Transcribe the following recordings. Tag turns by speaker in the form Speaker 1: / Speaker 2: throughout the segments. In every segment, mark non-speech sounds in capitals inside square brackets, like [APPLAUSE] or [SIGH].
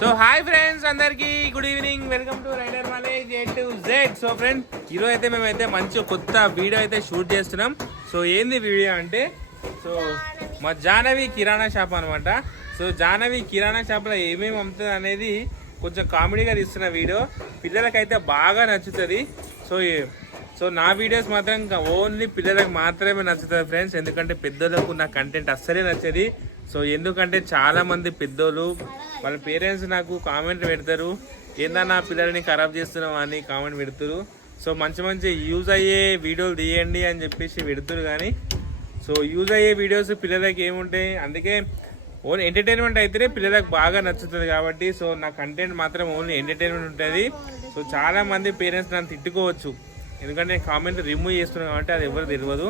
Speaker 1: So hi friends అందరికి good evening. Welcome to rider మాలేజ్ A to Z. So friend ఈరోజు అయితే మేమైతే మంచి కొత్త వీడియో అయితే షూట్ చేస్తున్నాం. సో ఏంది వీడియో అంటే సో మా జానవి కిరాణా షాప్ అనమాట సో జానవి కిరాణా షాప్లో ఏమేమి అమ్ముతుంది అనేది కొంచెం కామెడీగా తీస్తున్న వీడియో. పిల్లలకైతే బాగా నచ్చుతుంది. సో సో నా వీడియోస్ మాత్రం ఓన్లీ పిల్లలకు మాత్రమే నచ్చుతుంది ఫ్రెండ్స్. ఎందుకంటే పెద్దోళ్ళకు నా కంటెంట్ అస్సలే నచ్చది. సో ఎందుకంటే చాలా మంది పెద్దోళ్ళు వాళ్ళ పేరెంట్స్ నాకు కామెంట్ పెడతారు ఏందన్నా పిల్లల్ని ఖరాబ్ చేస్తున్నావు అని కామెంట్ పెడతారు. సో మంచి మంచి యూజ్ అయ్యే వీడియోలు తీయండి అని చెప్పేసి పెడతారు కానీ సో యూజ్ అయ్యే వీడియోస్ పిల్లలకి ఏముంటాయి అందుకే ఓన్లీ ఎంటర్టైన్మెంట్ అయితేనే పిల్లలకు బాగా నచ్చుతుంది కాబట్టి సో నా కంటెంట్ మాత్రం ఓన్లీ ఎంటర్టైన్మెంట్ ఉంటుంది. సో చాలా మంది పేరెంట్స్ నన్ను తిట్టుకోవచ్చు ఎందుకంటే కామెంట్ రిమూవ్ చేస్తున్నాను కాబట్టి అది ఎవరు తెలియదు.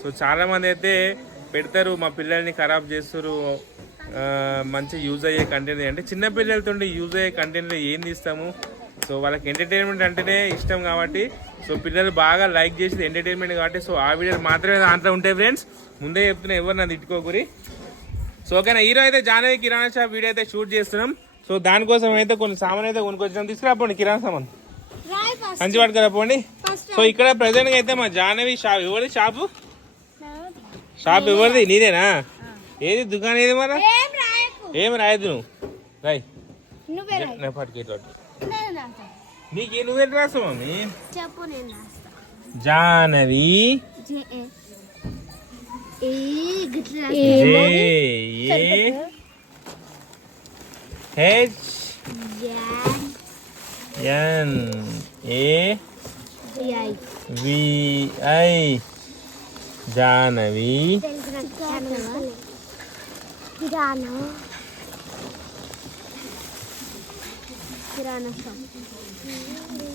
Speaker 1: సో చాలామంది అయితే పెడతారు మా పిల్లల్ని ఖరాబ్ చేస్తారు మంచి యూజ్ అయ్యే కంటెంట్ అంటే చిన్న పిల్లలతో యూజ్ అయ్యే కంటెంట్లో ఏం తీస్తాము? సో వాళ్ళకి ఎంటర్టైన్మెంట్ అంటేనే ఇష్టం కాబట్టి సో పిల్లలు బాగా లైక్ చేసేది ఎంటర్టైన్మెంట్ కాబట్టి సో ఆ వీడియోలు మాత్రమే దాంట్లో ఉంటాయి ఫ్రెండ్స్ ముందే చెప్తున్నా ఎవరు నన్ను తిట్టుకోకూరి? సో ఓకేనా హీరో అయితే జానవి కిరాణా షాప్ వీడియో అయితే షూట్ చేస్తున్నాం. సో దానికోసం అయితే కొన్ని సామాన్ అయితే కొనుక్కొచ్చాం తీసుకురాపోండి కిరాణా సామాన్. సంచి పట్టుకురాపోండి సో ఇక్కడ ప్రజెంట్ అయితే మా జానవి షాప్. ఎవరిది షాపు? షాప్ ఎవరిది? నీదేనా? ఏది దుకాణం ఏది మరి?
Speaker 2: ఏం రాయకు.
Speaker 1: ఏం రాయదు నువ్వు? రాయ్.
Speaker 2: నువ్వే రాయ్.
Speaker 1: నేను పట్టుకెట్టు
Speaker 2: నేను రాస్తా.
Speaker 1: నీకు నువ్వేం రాస్తావు మమ్మీ?
Speaker 2: చెప్పు నేను రాస్తా.
Speaker 1: జానవి.
Speaker 2: J A. ఏ గిట్ల
Speaker 1: J A. H.
Speaker 2: N
Speaker 1: N A.
Speaker 2: యై
Speaker 1: we I. Janavi.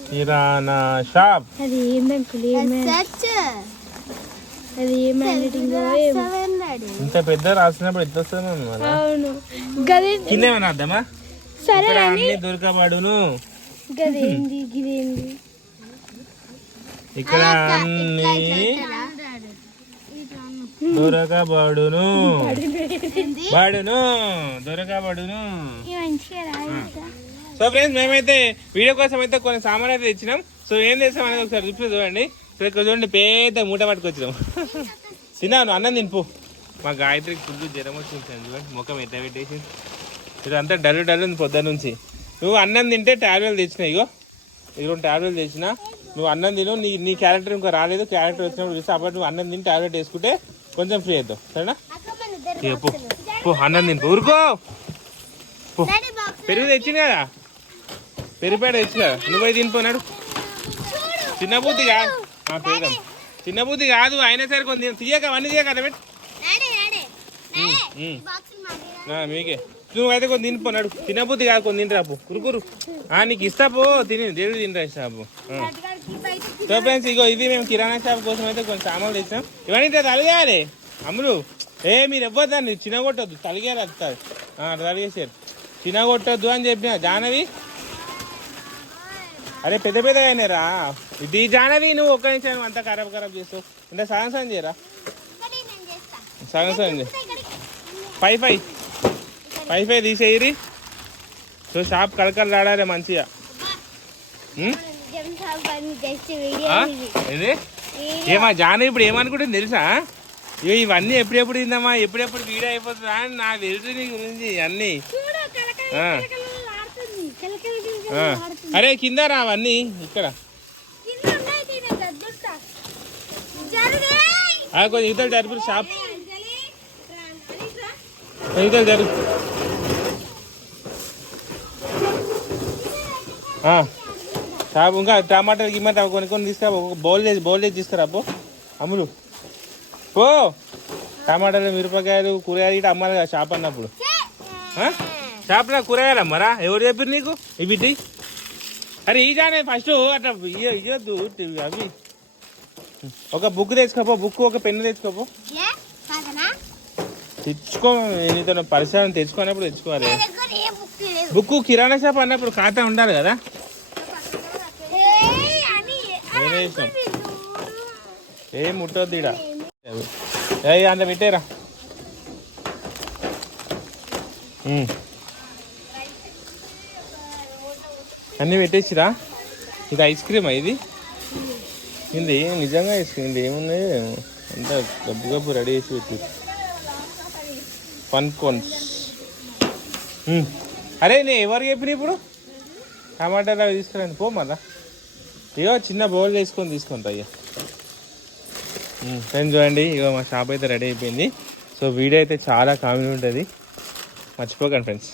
Speaker 2: Kirana shop.
Speaker 3: అది ఏం ఏం
Speaker 1: ఇంత పెద్ద రాసినప్పుడు ఎట్లా వస్తుంది?
Speaker 3: అవును. గది
Speaker 1: కింద ఏమైనా అర్థమా?
Speaker 3: సరే
Speaker 1: అన్ని దొరకబడును.
Speaker 3: గదేంది గిదేంది
Speaker 1: ఇక్కడ అన్ని దొరకబడును. బడును దొరకబడును. సో ఫ్రెండ్స్ మేమైతే వీడియో కోసం అయితే కొన్ని సామాన్ అయితే తెచ్చినాం. సో ఏం చేస్తాం అనేది ఒకసారి చూసి చూడండి. సో ఇక్కడ చూడండి పెద్ద మూట పట్టుకొచ్చినాం. [LAUGHS] తిన్నాను అన్నం తినిపో. మా గాయత్రికి ఫుల్ జ్వరం వచ్చింది చూడండి. ముఖం ఎట్లా పెట్టేసి ఇక్కడ అంతా డల్ డల్ ఉంది పొద్దున్న నుంచి. నువ్వు అన్నం తింటే టాబ్లెట్ తెచ్చినా ఇగో. ఇదిగో టాబ్లెట్ తెచ్చిన. నువ్వు అన్నం తిను నీ నీ క్యారెక్టర్ ఇంకా రాలేదు. క్యారెక్టర్ వచ్చినప్పుడు చూస్తే అప్పుడు నువ్వు అన్నం తిని టాబ్లెట్ వేసుకుంటే కొంచెం ఫ్రీ అవుతావు సరేనా? పో. అన్నం పో. ఊరుకో. పో. పెరుగు తెచ్చింది కదా? పెరిపేడ తెచ్చి కదా నువ్వు తినిపోయినాడు చిన్న బుద్ధి కాదు పెరుగు చిన్న బుద్ధి కాదు అయినా సరే కొంచెం తీయక అవన్నీ తీయక పెట్టు. మీకే. నువ్వైతే కొన్ని తినిపోనాడు చిన్న బుద్ధి కాదు కొన్ని తింటరా పో. కురుకురు ఆ నీకు ఇస్తా పో తిని దేవుడు తింటరా షాపు. సో ఫ్రెండ్స్ ఇగో ఇది మేము కిరాణా షాప్ కోసం అయితే కొన్ని సామాన్లు తెచ్చాం ఇవన్నీ తలిగేయాలి అమ్ములు ఏ మీరు ఇవ్వద్దండి చిన్న కొట్టద్దు తలిగేయాలి వస్తుంది తలిగేసారు చిన్న కొట్టద్దు అని చెప్పిన జానవి అరే పెద్ద పెద్దగా అయినారా ఇది జానవి నువ్వు ఒక్క నిమిషం అంతా ఖరాబ్ ఖరాబ్ చేస్తావు. అంటే సగం సగం చేయరా? సగం సగం చేయి. ఫైవ్ ఫైవ్ ఫైవ్ తీసేయరి సో షాప్ కలకలు ఆడాలి మంచిగా? ఇది. ఏమా జాను ఇప్పుడు ఏమనుకుంటుంది తెలుసా? ఇగో ఇవన్నీ ఎప్పుడెప్పుడు తిందామా ఎప్పుడెప్పుడు వీడియో అయిపోతుందా అని నాకు తెలుసు నీ గురించి అన్నీ. అరే కింద రా అవన్నీ ఇక్కడ. కొంచెం ఇతలు జరుపు షాప్. ఇతలు జరుపు షాప్ ఇంకా టమాటాలు గిమాటా కొన్ని కొన్ని తీసుకురా ఒక బౌల్ చేసి బౌల్ చేసి తీసుకురా పో. అమ్ములు. పో. టమాటాలు మిరపకాయలు కూరగాయలు ఇటు అమ్మాలి కదా షాప్ అన్నప్పుడు? షాప్లో కూరగాయలు అమ్మారా? ఎవరు చెప్పారు నీకు? ఇవి ఇటు. అరే ఈ జానే ఫస్ట్ అట్లా ఇయ్య ఇయ్యొద్దు అవి. ఒక బుక్ తెచ్చుకోపో బుక్ ఒక పెన్ను తెచ్చుకోపో. తెచ్చుకో నీతో పరిసరం తెచ్చుకున్నప్పుడు తెచ్చుకోవాలి. బుక్ కిరాణా షాప్ అన్నప్పుడు ఖాతా ఉండాలి కదా? నేనే ఏం ముట్టొద్దు ఇడ ఏ అందులో పెట్టేరా. అన్నీ పెట్టేసిరా? ఇది ఐస్ క్రీమా ఇది? ఇది నిజంగా ఐస్ క్రీమ్ ఇది ఏమున్నాయి అంతా గబ్బు గబ్బు రెడీ చేసి పెట్టి ఫన్ కోన్స్. అరే నేను ఎవరు చెప్పిన ఇప్పుడు? టమాటాలు అవి తీసుకురండి పో మళ్ళా. ఇగో చిన్న బౌల్ వేసుకొని తీసుకుంటా అయ్యా ఫ్రెండ్స్ చూడండి ఇగో మా షాప్ అయితే రెడీ అయిపోయింది. సో వీడియో అయితే చాలా కామెడీ ఉంటుంది. మర్చిపోకండి ఫ్రెండ్స్.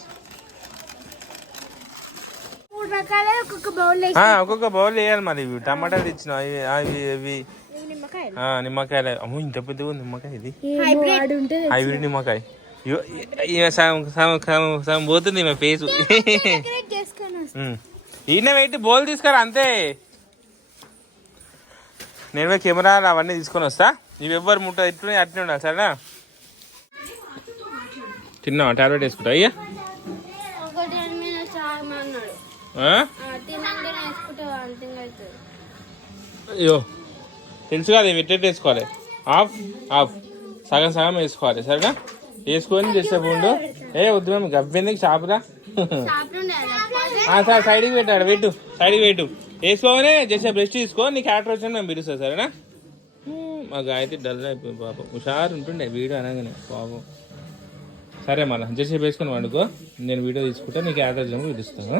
Speaker 3: ఒక్కొక్క బౌల్
Speaker 1: ఆ, ఒక్కొక్క బౌల్ వేయాలి మరి. ఇవి టమాటాలు ఇచ్చిన అవి అవి ఇవి. నిమ్మకాయలు. అమ్మో ఇంత పెద్దగా నిమ్మకాయ ఇది. హైబ్రిడ్. నిమ్మకాయ. సగం పోతుంది ఈమె ఫేస్.
Speaker 3: చేసుకొని
Speaker 1: ఈయన పెట్టి బౌల్ తీసుకురా అంతే. నేను పోయి కెమెరాలు అవన్నీ తీసుకొని వస్తా. ఇవి ఎవ్వరు ముట్ట ఇట్లనే అట్లనే ఉండాలి సరేనా? తిన్నావా? టాబ్లెట్ వేసుకుంటా అయ్యా. అయ్యో. తెలుసు కదా ఇవి ఎట్ట వేసుకోవాలి? Half half. సగం సగం వేసుకోవాలి సరేనా? వేసుకొని చేసేపు ఉండు. ఏ వద్దు మేము గబ్బెందుకు షాపురా? ఆ, సార్ సైడ్కి పెట్టాడు పెట్టు. సైడ్కి పెట్టు. వేసుకోగానే చేసే బ్రెస్ట్ తీసుకో నీ క్యారెక్టర్ వచ్చిన మేము పిలుస్తా సరేనా? మా గాయత్రి డల్ అయిపోయింది పాపం. హుషారు ఉంటుండే వీడియో అనగానే పాపం. సరే మళ్ళీ జెసేపు వేసుకొని వండుకో నేను వీడియో తీసుకుంటా నీ క్యారెక్టర్ పిలుస్తాను